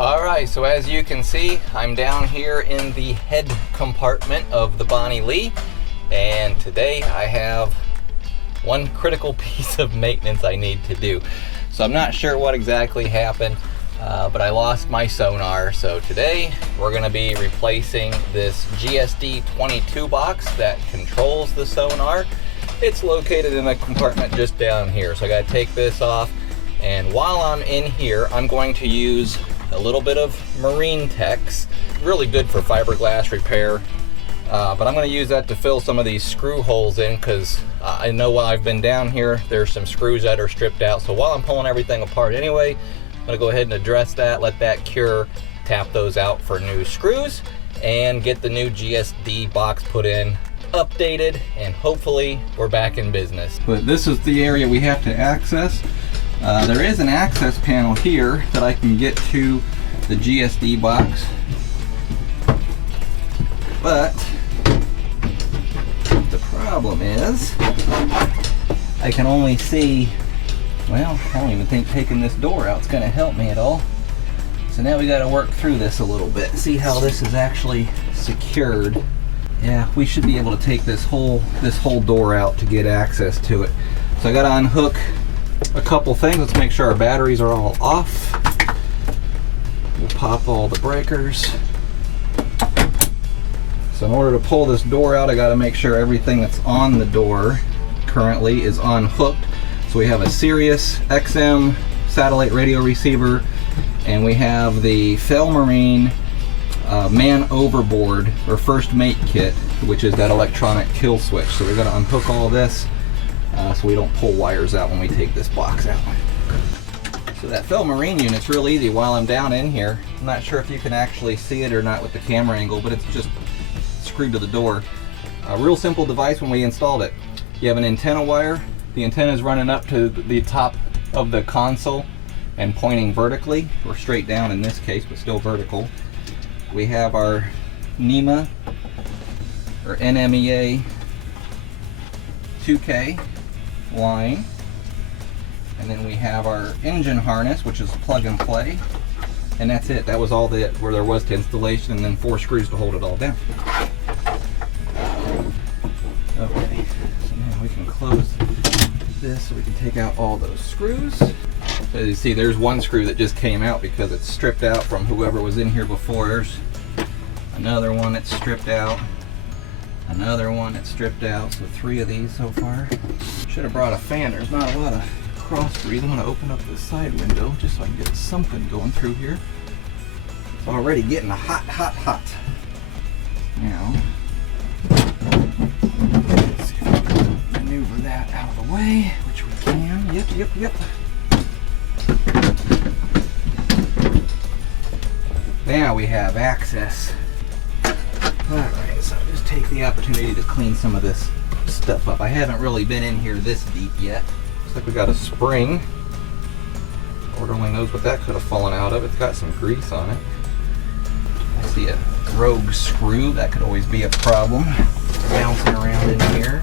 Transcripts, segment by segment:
Alright, so as you can see, I'm down here in the head compartment of the Bonnie Lee, and today I have one critical piece of maintenance I need to do. So I'm not sure what exactly happened, but I lost my sonar. So today we're going to be replacing this GSD22 box that controls the sonar. It's located in a compartment just down here, so I got to take this off. And while I'm in here, I'm going to use a little bit of Marine Tex, really good for fiberglass repair, but I'm going to use that to fill some of these screw holes in, because I know while I've been down here there's some screws that are stripped out. So while I'm pulling everything apart anyway, I'm going to go ahead and address that, let that cure, tap those out for new screws, and get the new GSD box put in, updated, and hopefully we're back in business. But this is the area we have to access. There is an access panel here that I can get to the GSD box, but the problem is I can only see, well, I don't even think taking this door out is going to help me at all. So now we got to work through this a little bit, see how this is actually secured. Yeah, we should be able to take this whole door out to get access to it. So I got to unhook a couple things. Let's make sure our batteries are all off. We'll pop all the breakers. So in order to pull this door out, I got to make sure everything that's on the door currently is unhooked. So we have a Sirius XM satellite radio receiver, and we have the Marine man overboard or first mate kit, which is that electronic kill switch. So we're going to unhook all of this so we don't pull wires out when we take this box out. So that Marine unit's real easy while I'm down in here. I'm not sure if you can actually see it or not with the camera angle, but it's just screwed to the door. A real simple device when we installed it. You have an antenna wire. The antenna is running up to the top of the console and pointing vertically, or straight down in this case, but still vertical. We have our NEMA or NMEA 2K line, and then we have our engine harness, which is plug and play, and that's it. That was all where there was to installation, and then 4 screws to hold it all down. Okay, so now we can close this so we can take out all those screws. So as you see, there's one screw that just came out because it's stripped out from whoever was in here before. There's another one that's stripped out, another one that's stripped out, so 3 of these so far. Should have brought a fan. There's not a lot of cross breathe. I'm going to open up the side window just so I can get something going through here. It's already getting hot, hot, hot. Now, let's see if we can maneuver that out of the way, which we can. Yep. Now we have access. Alright, so I'll just take the opportunity to clean some of this stuff up. I haven't really been in here this deep yet. Looks like we got a spring. Lord only knows what that could have fallen out of. It's got some grease on it. I see a rogue screw. That could always be a problem. Bouncing around in here.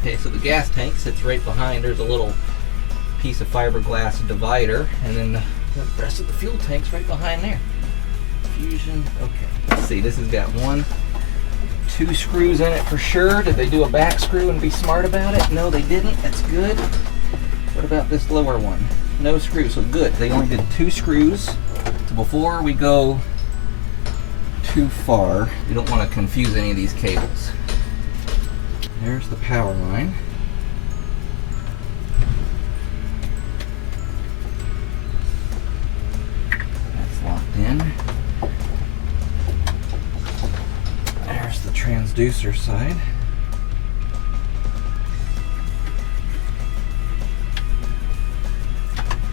Okay, so the gas tank sits right behind. There's a little piece of fiberglass divider, and then the rest of the fuel tank's right behind there. Fusion. Okay, let's see. This has got 2 screws in it for sure. Did they do a back screw and be smart about it? No, they didn't. That's good. What about this lower one? No screw, so good. They only did 2 screws. So before we go too far, you don't want to confuse any of these cables. There's the power line. That's locked in. There's the transducer side.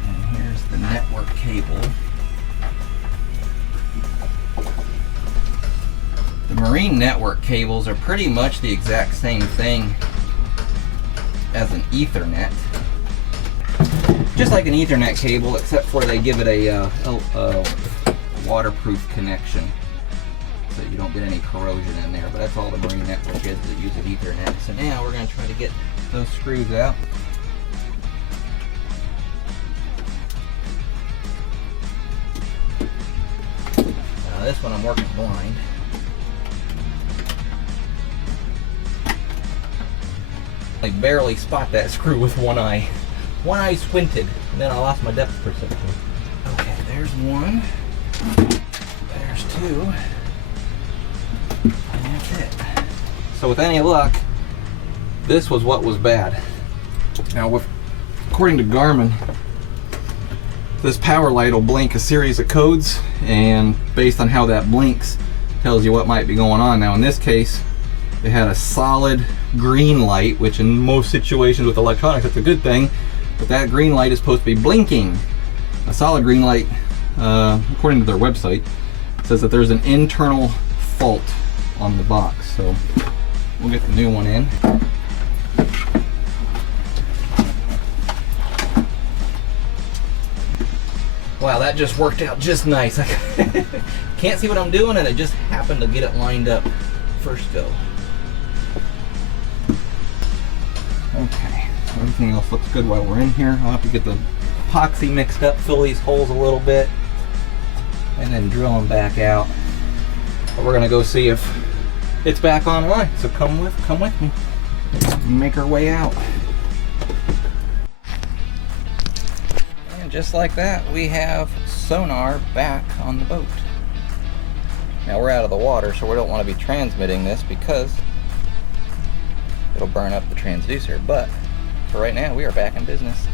And here's the network cable. The Marine network cables are pretty much the exact same thing as an Ethernet. Just like an Ethernet cable, except for they give it a waterproof connection, so you don't get any corrosion in there. But that's all the Marine network is that uses Ethernet. So now we're going to try to get those screws out. This one I'm working blind. I barely spot that screw with one eye. One eye squinted, and then I lost my depth perception. Okay, there's one. There's two. And that's it. So with any luck, this was what was bad. Now, according to Garmin, this power light will blink a series of codes, and based on how that blinks, tells you what might be going on. Now in this case, it had a solid green light, which in most situations with electronics, that's a good thing, but that green light is supposed to be blinking. A solid green light, according to their website, says that there's an internal fault on the box. So we'll get the new one in. Wow, that just worked out just nice. I can't see what I'm doing, and it just happened to get it lined up first go. Okay, everything else looks good while we're in here. I'll have to get the epoxy mixed up, fill these holes a little bit, and then drill them back out. But we're gonna go see if it's back online. So come with me. Let's make our way out. Just like that, we have Sonar back on the boat. Now we're out of the water, so we don't want to be transmitting this because it'll burn up the transducer, but for right now we are back in business.